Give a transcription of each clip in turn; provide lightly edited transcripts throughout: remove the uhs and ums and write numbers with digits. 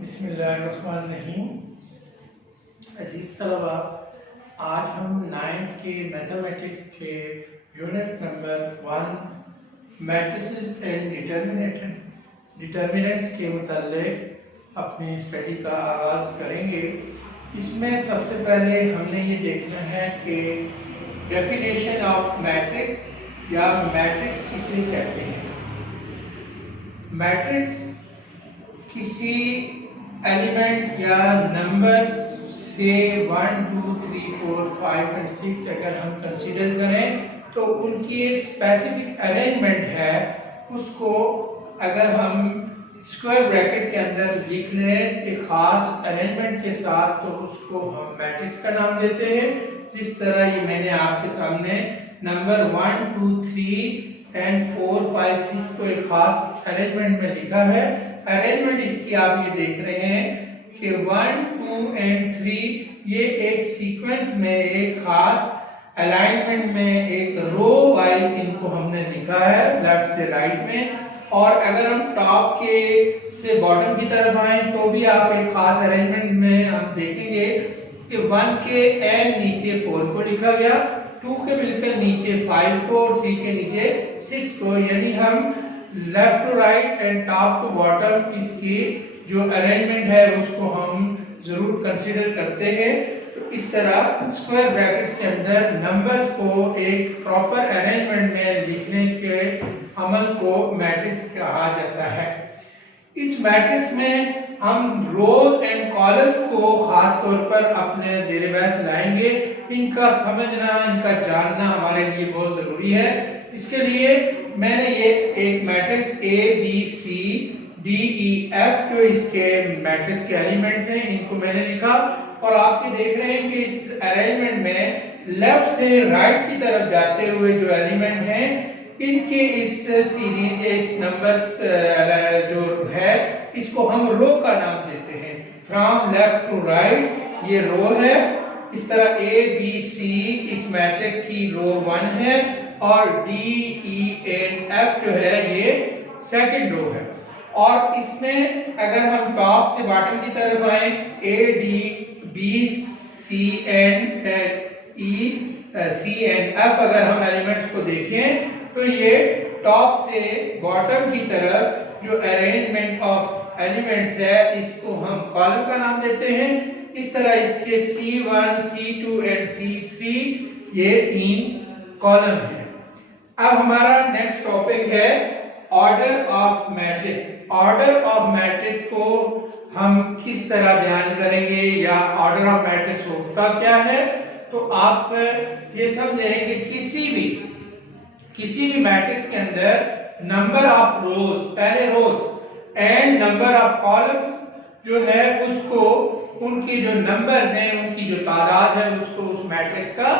बिस्मिल्लाहिर्रहमानिर्रहीम। अज़ीज़ तलबा, आज हम 9th के मैथमेटिक्स के unit number 1 matrices and determinants के मुताल्लिक अपनी स्टडी का आगाज़ करेंगे। इसमें सबसे पहले हमने ये देखना है कि डेफिनेशन ऑफ मैट्रिक्स या मैट्रिक्स किसे कहते हैं। मैट्रिक्स किसी एलिमेंट या नंबर्स से 1, 2, 3, 4, 5 और 6 अगर हम कंसीडर करें तो उनकी एक स्पेसिफिक अरेंजमेंट है। उसको अगर हम स्क्वायर ब्रैकेट के अंदर लिख लें एक खास अरेंजमेंट के साथ तो उसको हम मैट्रिक्स का नाम देते हैं। जिस तरह ये मैंने आपके सामने नंबर 1, 2, 3 एंड 4, 5, 6 को एक खास अरेंजमेंट में लिखा है। अरेंजमेंट इसकी आप ये देख रहे हैं कि 1, 2 एंड 3 ये एक सीक्वेंस में एक खास अलाइनमेंट में एक रो वाइज इनको हमने लिखा है लेफ्ट से राइट में। और अगर हम टॉप के से बॉटम की तरफ आए तो भी आप एक खास अरेंजमेंट में हम देखेंगे कि 1 के एंड नीचे 4 को लिखा गया, 2 के बिल्कुल नीचे 5 को और 3 के नीचे 6 को। यानी हम left to right and top to bottom इसकी जो अरेंजमेंट है उसको हम जरूर कंसीडर करते हैं। तो इस तरह स्क्वायर ब्रैकेट्स के अंदर नंबर्स को एक प्रॉपर अरेंजमेंट में लिखने के अमल को मैट्रिक्स कहा जाता है। इस मैट्रिक्स में हम रोज एंड कॉलम्स को खास तौर पर अपने ज़ेर बहस लाएंगे। इनका समझना, इनका जानना हमारे लिए बहुत जरूरी है। इसके लिए मैंने ये एक मैट्रिक्स ABCDEF जो इसके मैट्रिक्स के एलिमेंट्स हैं इनको मैंने लिखा और आप ये देख रहे हैं कि इस अरेंजमेंट में लेफ्ट से राइट की तरफ जाते हुए जो एलिमेंट हैं इनके इस सीरीज इस नंबर जो है इसको हम रो का नाम देते हैं। फ्रॉम लेफ्ट टू राइट ये रो है। इस तरह ABC इस मैट्रिक्स की रो 1 है और DE एंड F जो है ये सेकंड रो है। और इसमें अगर हम टॉप से बॉटम की तरफ आए ADBC and C and F अगर हम एलिमेंट्स को देखें तो ये टॉप से बॉटम की तरफ जो अरेंजमेंट ऑफ एलिमेंट्स है इसको हम कॉलम का नाम देते हैं। इस तरह इसके C1, C2 एंड C3 ये 3 कॉलम है। अब हमारा नेक्स्ट टॉपिक है order of matrix. Order of matrix को हम किस तरह बयान करेंगे या ऑर्डर ऑफ मैट्रिक्स होता क्या है। तो आप ये समझेंगे किसी भी मैट्रिक्स के अंदर नंबर ऑफ रोज पहले रोज एंड नंबर ऑफ कॉलम्स जो है उसको उनकी जो नंबर्स हैं उनकी जो तादाद है उसको उस मैट्रिक्स का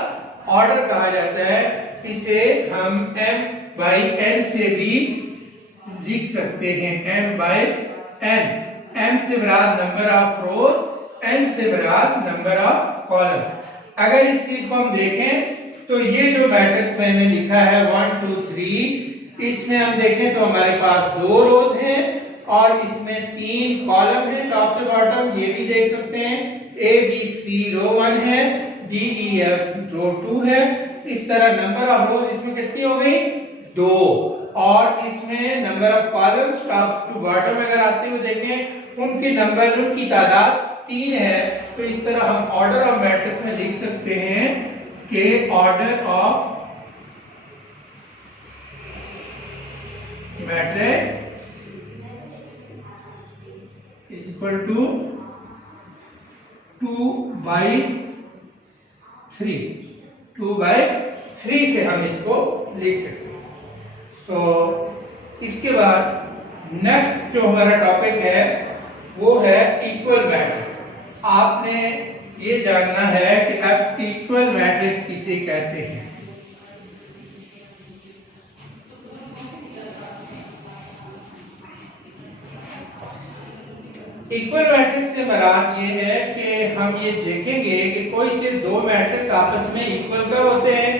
ऑर्डर कहा जाता है। इसे हम m/n से भी लिख सकते हैं। m/n, m से मुराद नंबर ऑफ रोज, n से मुराद नंबर ऑफ कॉलम। अगर इस चीज को हम देखें तो ये जो मैट्रिक्स मैंने लिखा है 1, 2, 3 इसमें हम देखें तो हमारे पास 2 रोज हैं और इसमें 3 कॉलम हैं टॉप से बॉटम। ये भी देख सकते हैं ABC रो 1 है, DEF रो 2 है। इस तरह नंबर ऑफ रोज इसमें कितनी हो गई 2 और इसमें number of columns top to bottom अगर आते हुए देखें उनके नंबर उनकी तादाद 3 है। तो इस तरह हम ऑर्डर ऑफ मैट्रिक्स में लिख सकते हैं कि order of matrix is equal to 2/3। 2/3 से हम इसको लिख सकते हैं। तो इसके बाद नेक्स्ट जो हमारा टॉपिक है वो है इक्वल मैट्रिक्स। आपने ये जानना है कि अब इक्वल मैट्रिक्स किसे कहते हैं। इक्वल मैट्रिक्स से मुराद ये है कि हम ये देखेंगे कि कोई से 2 मैट्रिक्स आपस में इक्वल कब होते हैं।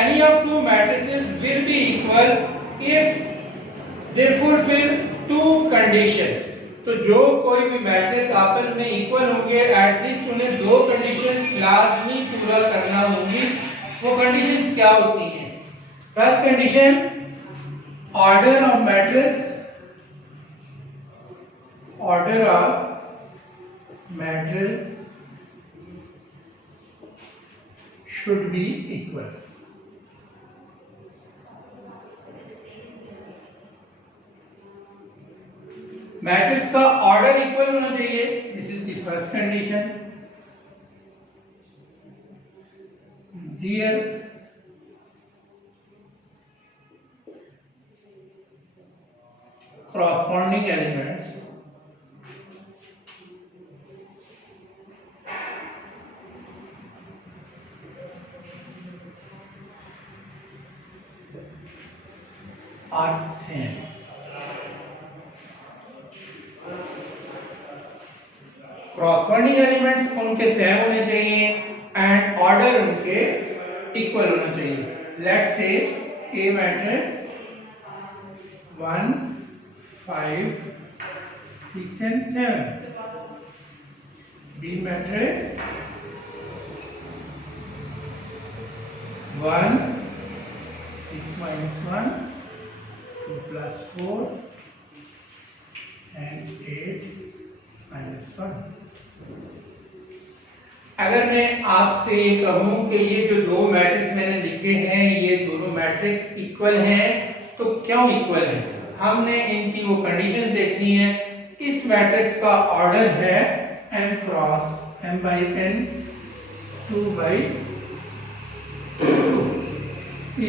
Any of 2 matrices will be equal if they fulfil 2 conditions. तो जो कोई भी मैट्रिक्स आपस में इक्वल होंगे एटलीस्ट उन्हें दो कंडीशन लाजमी पूरा करना होगी। वो कंडीशंस क्या होती हैं? First condition, order of matrix should be equal. Matrix का ऑर्डर इक्वल होना चाहिए। This is the first condition. Their corresponding elements are same। corresponding elements उनके सेम होने चाहिए एंड ऑर्डर उनके इक्वल होना चाहिए। Let's say A matrix 1 5 6 and 7, B matrix 1 6 minus 1 2 plus 4 and 8 minus 1। अगर मैं आपसे ये कहूं कि ये जो दो मैट्रिक्स मैंने लिखे हैं ये दोनों मैट्रिक्स इक्वल हैं, तो क्यों इक्वल है? हमने इनकी वो कंडीशन देखनी है। इस मैट्रिक्स का ऑर्डर है m cross m by n 2 by 2,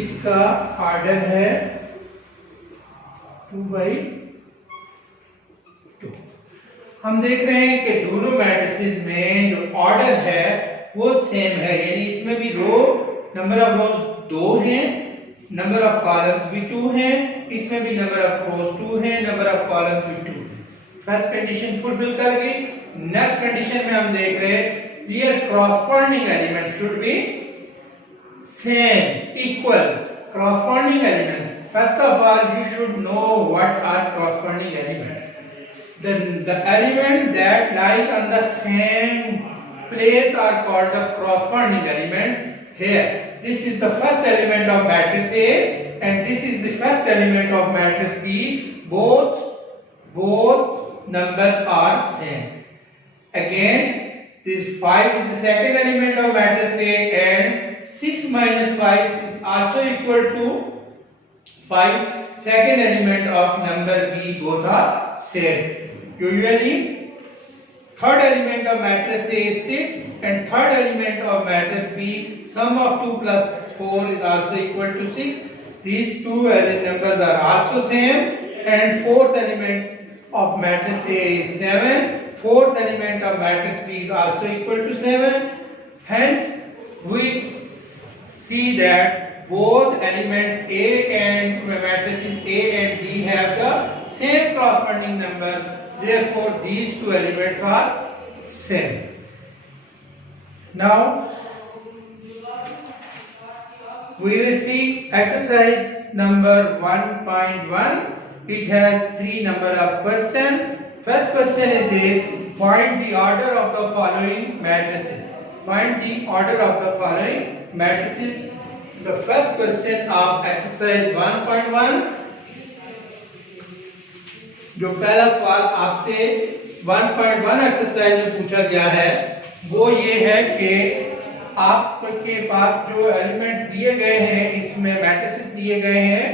इसका ऑर्डर है 2 by 2। हम देख रहे हैं कि दोनों मैट्रिसेस में जो ऑर्डर है वो सेम है, यानी इसमें भी रो नंबर ऑफ रोज 2 हैं, नंबर ऑफ कॉलम्स भी 2 हैं, इसमें भी नंबर ऑफ रोज 2 हैं, नंबर ऑफ कॉलम्स भी 2 हैं। फर्स्ट कंडीशन फुलफिल कर गई। नेक्स्ट कंडीशन में हम देख रहे हैं their corresponding element should be same, equal. Corresponding element, first of all you should know what are corresponding elements. The element that lies on the same place are called the corresponding element. Here, this is the first element of matrix A and this is the first element of matrix B. Both numbers are same. Again, this 5 is the second element of matrix A and 6 minus 5 is also equal to 5, second element of number B. Both are same. Usually, third element of matrix A is 6 and third element of matrix B, sum of 2 plus 4 is also equal to 6. These two numbers are also same and fourth element of matrix A is 7. Fourth element of matrix B is also equal to 7. Hence, we see that both elements A and matrices A and B have the same corresponding number. Therefore, these two elements are same. Now, we will see exercise number 1.1. It has 3 number of question. First question is this: find the order of the following matrices. Find the order of the following matrices. The first question of exercise 1.1, जो पहला सवाल आपसे 1.1 exercise में पूछा गया है वो ये है कि आपके पास जो एलिमेंट दिए गए हैं, इसमें मैट्रिसेस दिए गए हैं,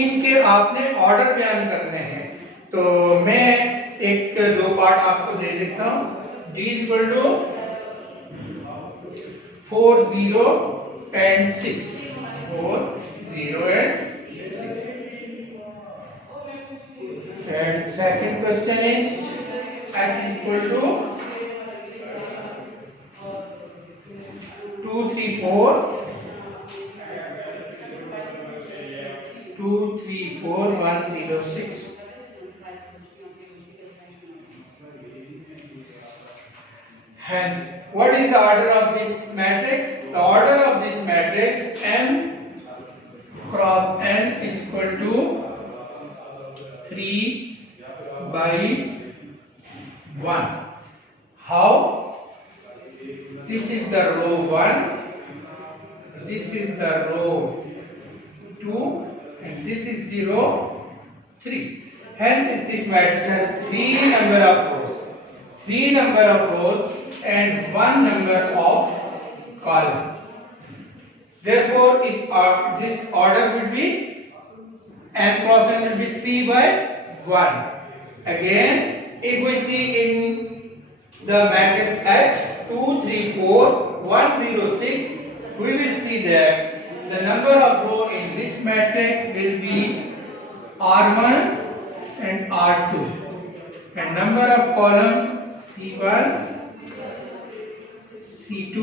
इनके आपने ऑर्डर बयान करने हैं। तो मैं एक दो पार्ट आपको दे देता हूं। D equal to 4 0 and 6, 4 0 and 6। And second question is x is equal to 2 3 4 2 3 4 1 0 6। Hence, what is the order of this matrix? The order of this matrix M cross N is equal to 3 by 1. How? This is the row 1, this is the row 2, and this is the row 3. Hence this matrix has 3 number of rows, 3 number of rows and 1 number of columns. Therefore, this order will be m cross n will be 3 by 1. Again, if we see in the matrix H 2, 3, 4, 1, 0, 6, we will see that the number of rows in this matrix will be R1 and R2, and number of columns C1, C2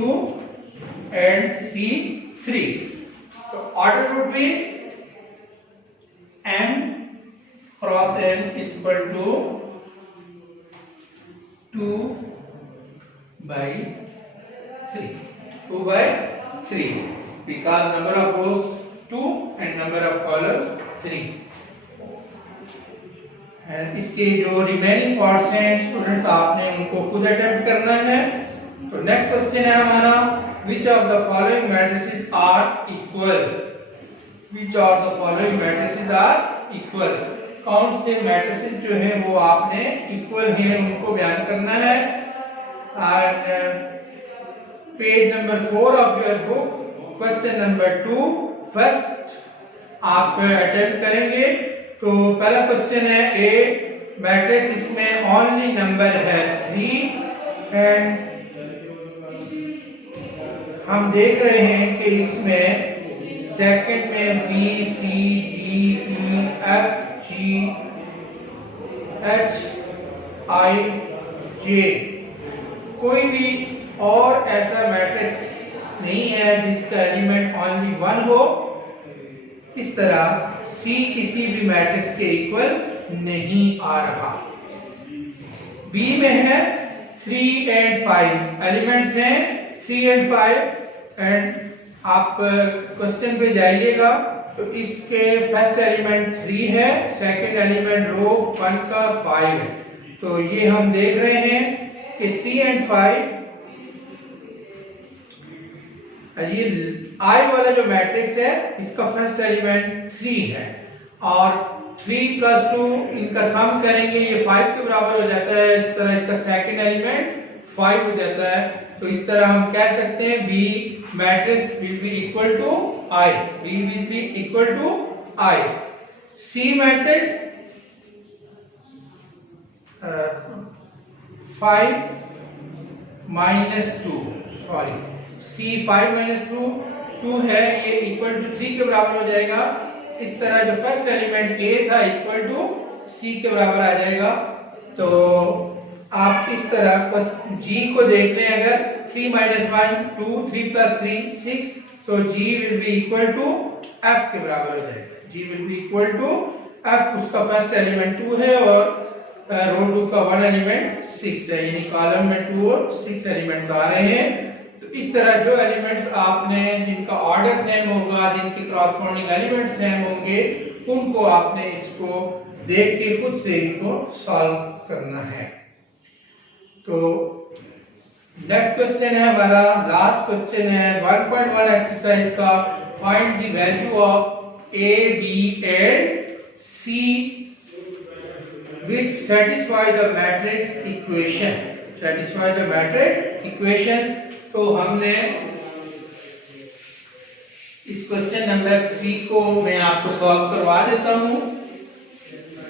and C3. So order would be m cross n is equal to 2 by 3. 2 by 3 because number of rows 2 and number of columns 3. And इसके जो remaining parts हैं students आपने उनको खुद attempt करना है। तो next question है हमारा, which of the following matrices are equal? Which of the following matrices are equal? कौन से मैट्रिसेस जो हैं वो आपने इक्वल हैं उनको बयान करना है। Page number 4 of your book, question number 2 first आप अटेम्प्ट करेंगे। तो पहला क्वेश्चन है ए मैट्रिक्स, इसमें ओनली नंबर है 3 एंड हम देख रहे हैं कि इसमें सेकंड में B C D E F G H I J, कोई भी और ऐसा मैट्रिक्स नहीं है जिसका एलिमेंट ओनली 1 हो। इस तरह C किसी भी मैट्रिक्स के इक्वल नहीं आ रहा। B में है 3 and 5 एलिमेंट्स हैं 3 and 5 एंड आप क्वेश्चन पे जाइएगा तो इसके फर्स्ट एलिमेंट 3 है, सेकंड एलिमेंट रो 1 का 5 है। तो ये हम देख रहे हैं कि 3 and 5 ये I वाला जो मैट्रिक्स है इसका फर्स्ट एलिमेंट 3 है और 3 + 2 इनका सम करेंगे ये 5 के बराबर हो जाता है। इस तरह इसका सेकंड एलिमेंट 5 हो जाता है। तो इस तरह हम कह सकते हैं B matrix will be equal to I, B will be equal to I। C matrix 5 - 2 sorry C 5 - 2 है, ये इक्वल टू 3 के बराबर हो जाएगा। इस तरह जो फर्स्ट एलिमेंट A था इक्वल टू C के बराबर आ जाएगा। तो आप इस तरह G को देख लें, अगर 3 - 1 2 3 + 3 6, तो G will be equal to F के बराबर हो जाएगा। G will be equal to F, उसका फर्स्ट एलिमेंट 2 है और रो 2 का 1 एलिमेंट 6 है, यानी कॉलम में 2 और 6 एलिमेंट्स आ रहे हैं। तो इस तरह जो एलिमेंट्स आपने जिनका ऑर्डर सेम होगा, जिनके करस्पॉन्डिंग एलिमेंट्स सेम होंगे, उनको आपने इसको देख के खुद से इनको सॉल्व करना है। तो नेक्स्ट क्वेश्चन है हमारा, लास्ट क्वेश्चन है 1.1 एक्सरसाइज का, find the value of A, B and C which satisfy the matrix equation, satisfy the matrix equation। तो हमने इस क्वेश्चन नंबर 3 को मैं आपको सॉल्व करवा देता हूं।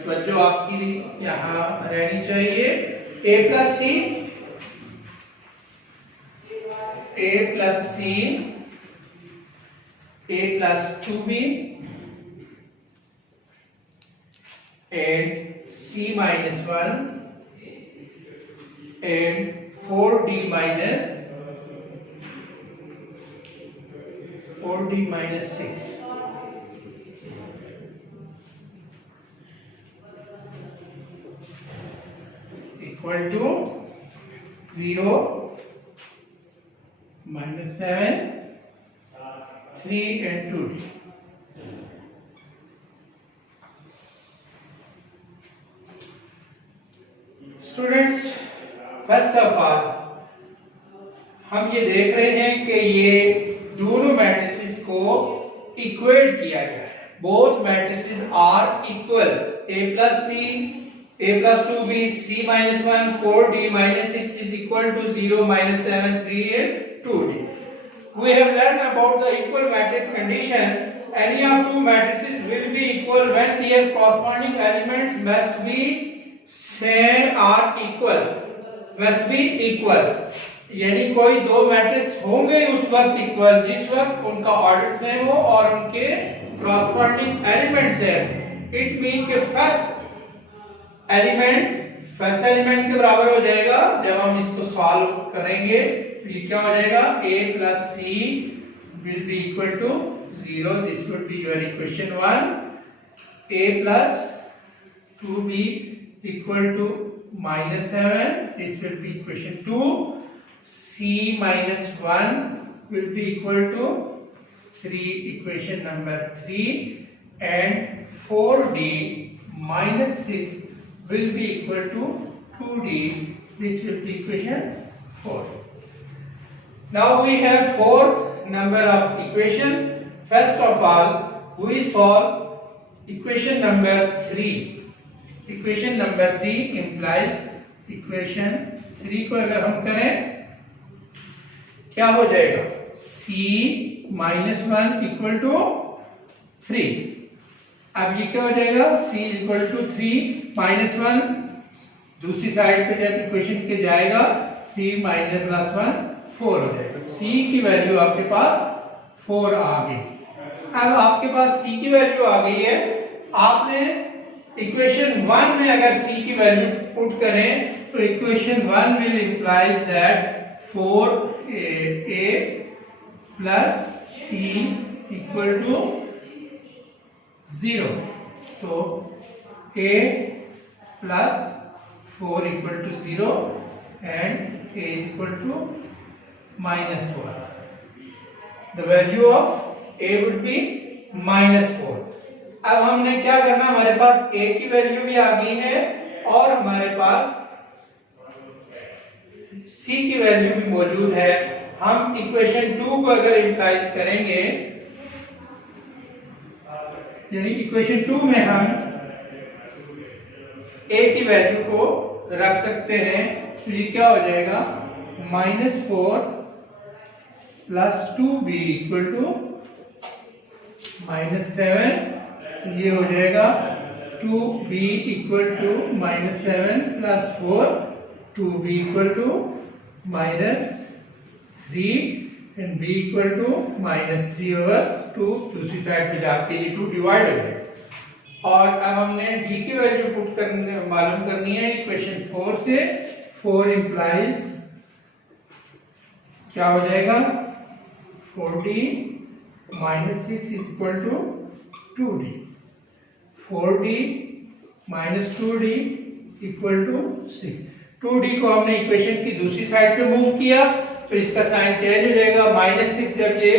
बच्चों आपकी यहां रहनी चाहिए। A + C, A + C, A + 2B and C - 1 and 4D - 6 equal to 0 - 7 3 and 2D। Students first of all हम ये देख रहे हैं कि ये दोनों मैट्रिसेस को इक्वेट किया गया है। Both matrices are equal, a plus c, a plus 2b, c minus 1, 4d minus 6 is equal to 0, minus 7, 3 and 2d. We have learned about the equal matrix condition. Any of two matrices will be equal when their corresponding elements must be same or equal. Must be equal. यानी कोई दो matrix होंगे उस वक्त equal जिस वक्त उनका order same हो और उनके corresponding element same. It mean के फर्स्ट एलिमेंट के बराबर हो जाएगा। जब हम इसको सॉल्व करेंगे तो ये क्या हो जाएगा, a plus c will be equal to 0. This would be your equation 1. a plus 2b equal to minus 7. This will be equation 2. c minus 1 will be equal to 3, equation number 3, and 4d minus 6 will be equal to 2d. This will be equation 4. Now we have 4 number of equation. First of all we solve equation number 3. Equation number 3 implies equation 3 को अगर हम करें क्या हो जाएगा, c minus 1 equal to 3. अब ये क्या हो जाएगा, c equal to 3 minus 1 दूसरी साइड पे जब इक्वेशन के जाएगा 3 minus plus 1 4 हो जाएगा। c की वैल्यू आपके पास 4 आ गई। अब आपके पास c की वैल्यू आ गई है, आपने इक्वेशन 1 में अगर c की वैल्यू पुट करें तो equation 1 will implies that 4a plus c equal to 0. तो a plus 4 equal to 0 and a is equal to minus 4. The value of a would be minus 4. अब हमने क्या करना, हमारे पास a की वैल्यू भी आ गई है और हमारे पास c की वैल्यू भी मौजूद है। हम इक्वेशन 2 को अगर इम्प्लाइज करेंगे, यानी इक्वेशन 2 में हम a की वैल्यू को रख सकते हैं तो ये क्या हो जाएगा, -4 प्लस 2b इक्वल टू -7। ये हो जाएगा 2b equal to -7 plus 4, 2b equal to -3 and b equal to -3/2। दूसरी साइड पे जाके ये 2 डिवाइड हो जाएगा। और अब हमने d की वैल्यू पुट करने मालूम करनी है इक्वेशन 4 से। 4 इंप्लाइज क्या हो जाएगा, 4d -6 is equal to 2d। 4d - 2d equal to 6। 2d को हमने इक्वेशन की दूसरी साइड पे मूव किया तो इसका साइन चेंज हो जाएगा। -6 जब ये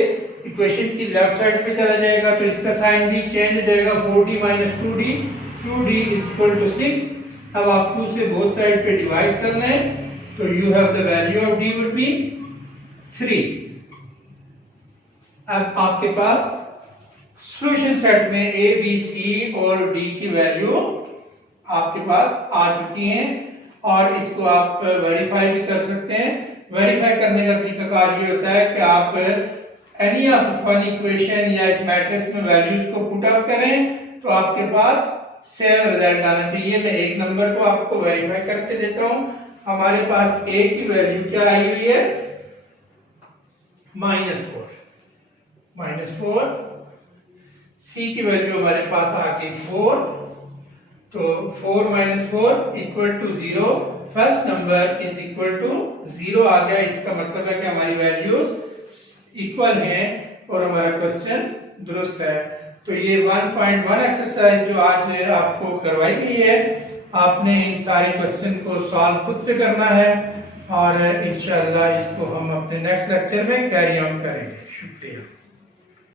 इक्वेशन की लेफ्ट साइड पे चला जाएगा तो इसका साइन भी चेंज हो जाएगा। 4d - 2d, 2d equal to 6। अब आप 2 से बोथ साइड पे डिवाइड करना है तो you have the value of d would be 3। अब आपके पास सॉल्यूशन सेट में a, b, c और d की वैल्यू आपके पास आ चुकी हैं और इसको आप वेरीफाई भी कर सकते हैं। वेरीफाई करने का तरीका कार ये होता है कि आप एनी ऑफ वन इक्वेशन या इस मैट्रिक्स में वैल्यूज को पुट अप करें तो आपके पास सेम रिजल्ट आना चाहिए। मैं एक नंबर को आपको वेरीफाई करके देता हूं। हमारे पास a की वैल्यू क्या आई हुई है, -4। c की वैल्यू हमारे पास आ गई 4, तो 4 - 4 equal to 0। First number is equal to 0 आ गया। इसका मतलब है कि हमारी वैल्यूज इक्वल हैं और हमारा क्वेश्चन दुरुस्त है। तो ये 1.1 एक्सरसाइज जो आज आपको करवाई गई है, आपने इन सारे क्वेश्चन को सॉल्व खुद से करना है और इंशाल्लाह इसको हम अपने नेक्स्ट लेक्चर में कैरी ऑन करेंगे। शुक्रिया।